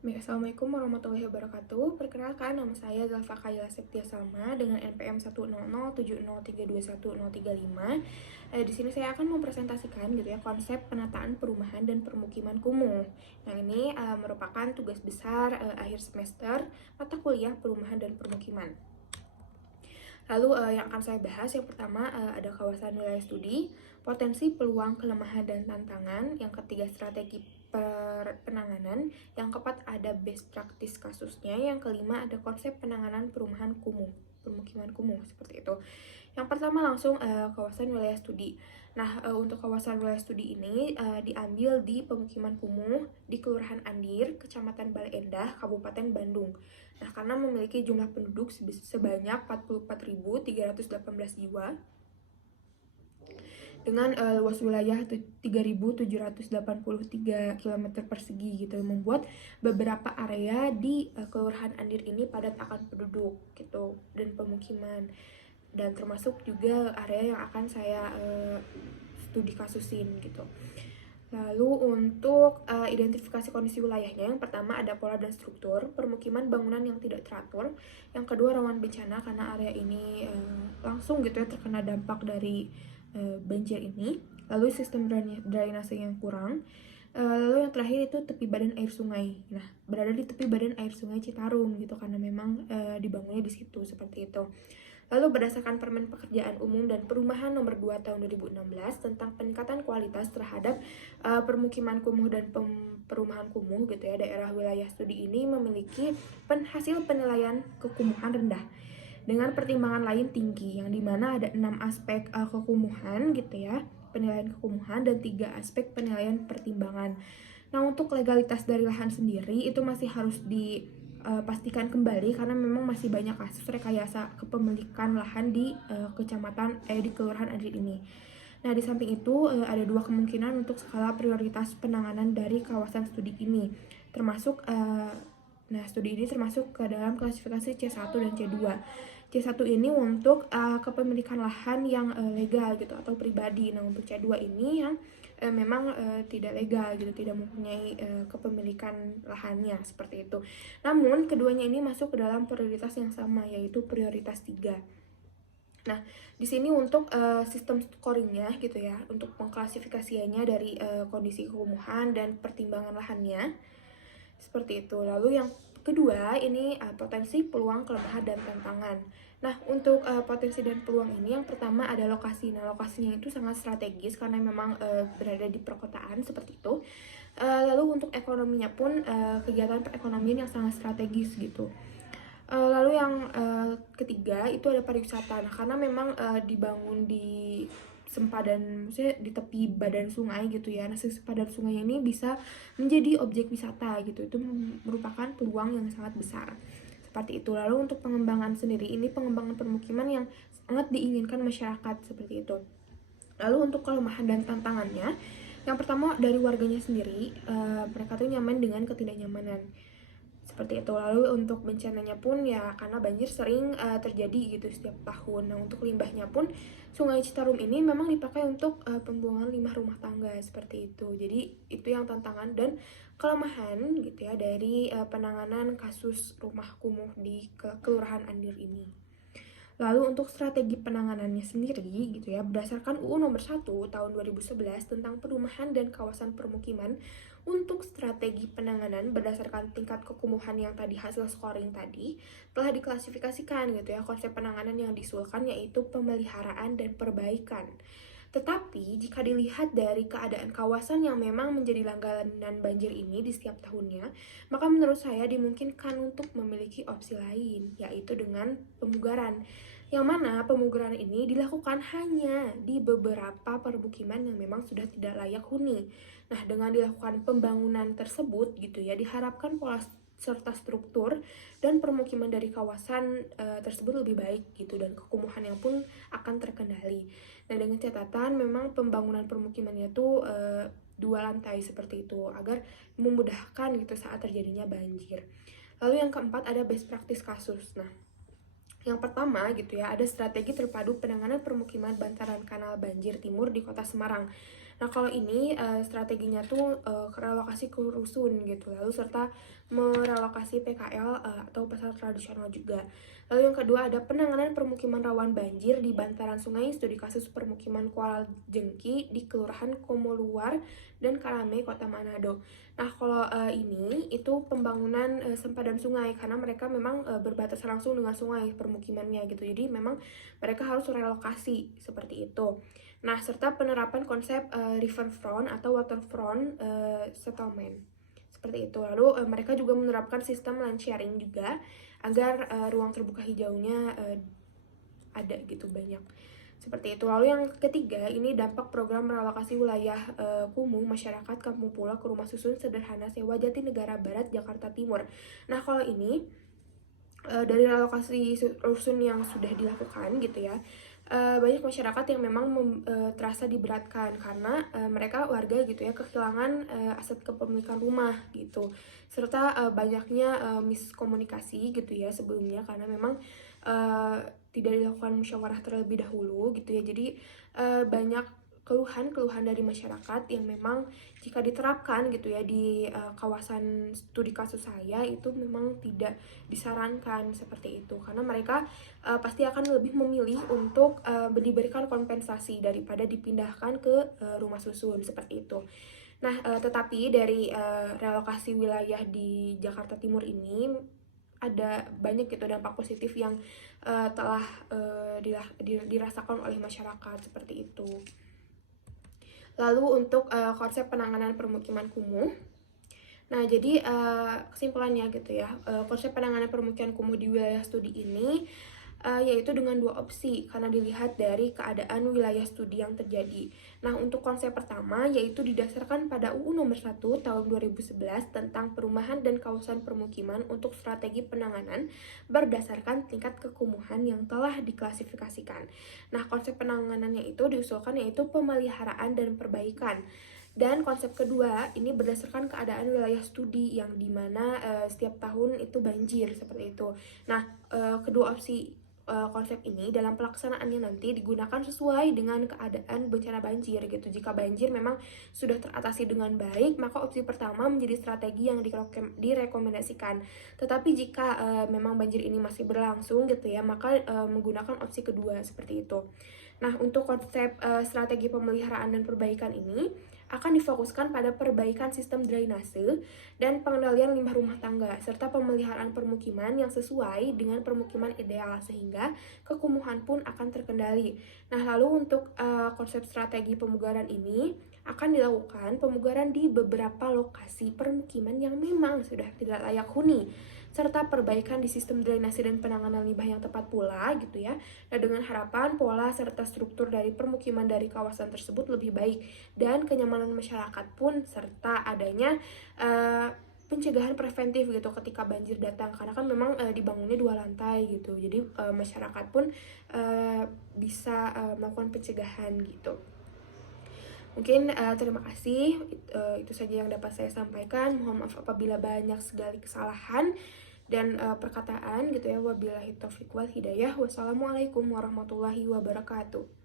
Assalamualaikum warahmatullahi wabarakatuh. Perkenalkan, nama saya Zalfa Khaila Septia Salma dengan NPM 10070312035. Di sini saya akan mempresentasikan gitu ya konsep penataan perumahan dan permukiman kumuh. Yang ini merupakan tugas besar akhir semester mata kuliah perumahan dan permukiman. Lalu yang akan saya bahas yang pertama ada kawasan wilayah studi, potensi, peluang, kelemahan, dan tantangan. Yang ketiga strategi penanganan. Yang keempat ada best practice kasusnya. Yang kelima ada konsep penanganan perumahan kumuh, permukiman kumuh seperti itu. Yang pertama langsung kawasan wilayah studi. Nah, untuk kawasan wilayah studi ini diambil di pemukiman kumuh di Kelurahan Andir, Kecamatan Bale Endah, Kabupaten Bandung. Nah, karena memiliki jumlah penduduk sebanyak 44.318 jiwa dengan luas wilayah 3.783 km persegi gitu, membuat beberapa area di Kelurahan Andir ini padat akan penduduk gitu dan pemukiman, dan termasuk juga area yang akan saya studi kasusin gitu. Lalu untuk identifikasi kondisi wilayahnya, yang pertama ada pola dan struktur, permukiman bangunan yang tidak teratur. Yang kedua rawan bencana karena area ini langsung gitu ya terkena dampak dari banjir ini. Lalu sistem drainase yang kurang. Lalu yang terakhir itu tepi badan air sungai. Nah, berada di tepi badan air sungai Citarum gitu karena memang dibangunnya di situ seperti itu. Lalu berdasarkan Permen Pekerjaan Umum dan Perumahan Nomor 2 Tahun 2016 tentang peningkatan kualitas terhadap permukiman kumuh dan perumahan kumuh gitu ya, daerah wilayah studi ini memiliki hasil penilaian kekumuhan rendah dengan pertimbangan lain tinggi, yang dimana ada 6 aspek kekumuhan gitu ya, penilaian kekumuhan, dan 3 aspek penilaian pertimbangan. Nah, untuk legalitas dari lahan sendiri itu masih harus pastikan kembali karena memang masih banyak kasus rekayasa kepemilikan lahan di di Kelurahan Andir ini. Nah, di samping itu ada 2 kemungkinan untuk skala prioritas penanganan dari kawasan studi ini, termasuk studi ini termasuk ke dalam klasifikasi C1 dan C2. C1 ini untuk kepemilikan lahan yang legal gitu atau pribadi. Nah, untuk C2 ini yang memang tidak legal gitu, tidak mempunyai kepemilikan lahannya seperti itu. Namun keduanya ini masuk ke dalam prioritas yang sama, yaitu prioritas 3. Nah, di sini untuk sistem scoringnya gitu ya, untuk pengklasifikasiannya dari kondisi kekumuhan dan pertimbangan lahannya seperti itu. Lalu yang kedua ini potensi, peluang, kelemahan, dan tantangan. Nah, untuk potensi dan peluang ini yang pertama ada lokasi. Nah, lokasinya itu sangat strategis karena memang berada di perkotaan seperti itu. Lalu untuk ekonominya pun kegiatan perekonomian yang sangat strategis gitu. Lalu yang ketiga itu ada pariwisata. Nah, karena memang dibangun di sempadan, maksudnya di tepi badan sungai gitu ya. Nah, sempadan sungai ini bisa menjadi objek wisata gitu. Itu merupakan peluang yang sangat besar. Seperti itu. Lalu untuk pengembangan sendiri, ini pengembangan permukiman yang sangat diinginkan masyarakat seperti itu. Lalu untuk kelemahan dan tantangannya, yang pertama dari warganya sendiri, mereka tuh nyaman dengan ketidaknyamanan. Seperti itu. Lalu untuk bencananya pun ya karena banjir sering terjadi gitu setiap tahun. Nah, untuk limbahnya pun Sungai Citarum ini memang dipakai untuk pembuangan limbah rumah tangga seperti itu. Jadi itu yang tantangan dan kelemahan gitu ya dari penanganan kasus rumah kumuh di Kelurahan Andir ini. Lalu untuk strategi penanganannya sendiri gitu ya, berdasarkan UU Nomor 1 Tahun 2011 tentang perumahan dan kawasan permukiman, untuk strategi penanganan berdasarkan tingkat kekumuhan yang tadi hasil scoring tadi telah diklasifikasikan gitu ya, konsep penanganan yang diusulkan yaitu pemeliharaan dan perbaikan. Tetapi jika dilihat dari keadaan kawasan yang memang menjadi langganan banjir ini di setiap tahunnya, maka menurut saya dimungkinkan untuk memiliki opsi lain, yaitu dengan pemugaran. Yang mana pemugaran ini dilakukan hanya di beberapa permukiman yang memang sudah tidak layak huni. Nah, dengan dilakukan pembangunan tersebut gitu ya, diharapkan pola serta struktur dan permukiman dari kawasan tersebut lebih baik gitu, dan kekumuhan yang pun akan terkendali. Nah, dengan catatan memang pembangunan permukimannya tuh 2 lantai seperti itu agar memudahkan gitu saat terjadinya banjir. Lalu yang keempat ada best practice kasus. Nah, yang pertama gitu ya, ada strategi terpadu penanganan permukiman bantaran kanal banjir timur di Kota Semarang. Nah, kalau ini strateginya tuh relokasi ke rusun gitu, lalu serta merelokasi PKL atau pasar tradisional juga. Lalu yang kedua ada penanganan permukiman rawan banjir di bantaran sungai, studi kasus permukiman Kuala Jengki di Kelurahan Komoluar dan Karame, Kota Manado. Nah, kalau ini itu pembangunan sempadan sungai karena mereka memang berbatasan langsung dengan sungai permukimannya gitu. Jadi memang mereka harus relokasi seperti itu. Nah, serta penerapan konsep riverfront atau waterfront settlement. Seperti itu. Lalu mereka juga menerapkan sistem land sharing juga agar ruang terbuka hijaunya ada gitu banyak. Seperti itu. Lalu yang ketiga, ini dampak program relokasi wilayah kumuh masyarakat Kampung Pulau ke rumah susun sederhana sewa Jatinegara Barat, Jakarta Timur. Nah, kalau ini dari relokasi rusun yang sudah dilakukan gitu ya, banyak masyarakat yang memang terasa diberatkan karena mereka warga gitu ya kehilangan aset kepemilikan rumah gitu, serta banyaknya miskomunikasi gitu ya sebelumnya karena memang tidak dilakukan musyawarah terlebih dahulu gitu ya. Jadi banyak keluhan-keluhan dari masyarakat yang memang jika diterapkan gitu ya di kawasan studi kasus saya itu memang tidak disarankan seperti itu karena mereka pasti akan lebih memilih untuk diberikan kompensasi daripada dipindahkan ke rumah susun seperti itu. Nah, tetapi dari relokasi wilayah di Jakarta Timur ini ada banyak gitu dampak positif yang telah dirasakan oleh masyarakat seperti itu. Lalu untuk konsep penanganan permukiman kumuh. Nah, jadi kesimpulannya gitu ya, konsep penanganan permukiman kumuh di wilayah studi ini yaitu dengan dua opsi karena dilihat dari keadaan wilayah studi yang terjadi. Nah, untuk konsep pertama yaitu didasarkan pada UU Nomor 1 Tahun 2011 tentang perumahan dan kawasan permukiman untuk strategi penanganan berdasarkan tingkat kekumuhan yang telah diklasifikasikan. Nah, konsep penanganannya itu diusulkan yaitu pemeliharaan dan perbaikan. Dan konsep kedua ini berdasarkan keadaan wilayah studi yang dimana setiap tahun itu banjir seperti itu. Nah, kedua opsi konsep ini dalam pelaksanaannya nanti digunakan sesuai dengan keadaan bencana banjir gitu. Jika banjir memang sudah teratasi dengan baik, maka opsi pertama menjadi strategi yang direkomendasikan. Tetapi jika memang banjir ini masih berlangsung gitu ya, maka menggunakan opsi kedua seperti itu. Nah, untuk konsep strategi pemeliharaan dan perbaikan ini akan difokuskan pada perbaikan sistem drainase dan pengendalian limbah rumah tangga, serta pemeliharaan permukiman yang sesuai dengan permukiman ideal, sehingga kekumuhan pun akan terkendali. Nah, lalu untuk konsep strategi pemugaran ini akan dilakukan pemugaran di beberapa lokasi permukiman yang memang sudah tidak layak huni, serta perbaikan di sistem drainase dan penanganan limbah yang tepat pula gitu ya. Nah, dengan harapan pola serta struktur dari permukiman dari kawasan tersebut lebih baik dan kenyamanan masyarakat pun serta adanya pencegahan preventif gitu ketika banjir datang karena kan memang dibangunnya 2 lantai gitu. Jadi masyarakat pun bisa melakukan pencegahan gitu. Mungkin terima kasih, itu saja yang dapat saya sampaikan. Mohon maaf apabila banyak sekali kesalahan dan perkataan gitu ya. Wabillahi taufiq wal hidayah. Wassalamualaikum warahmatullahi wabarakatuh.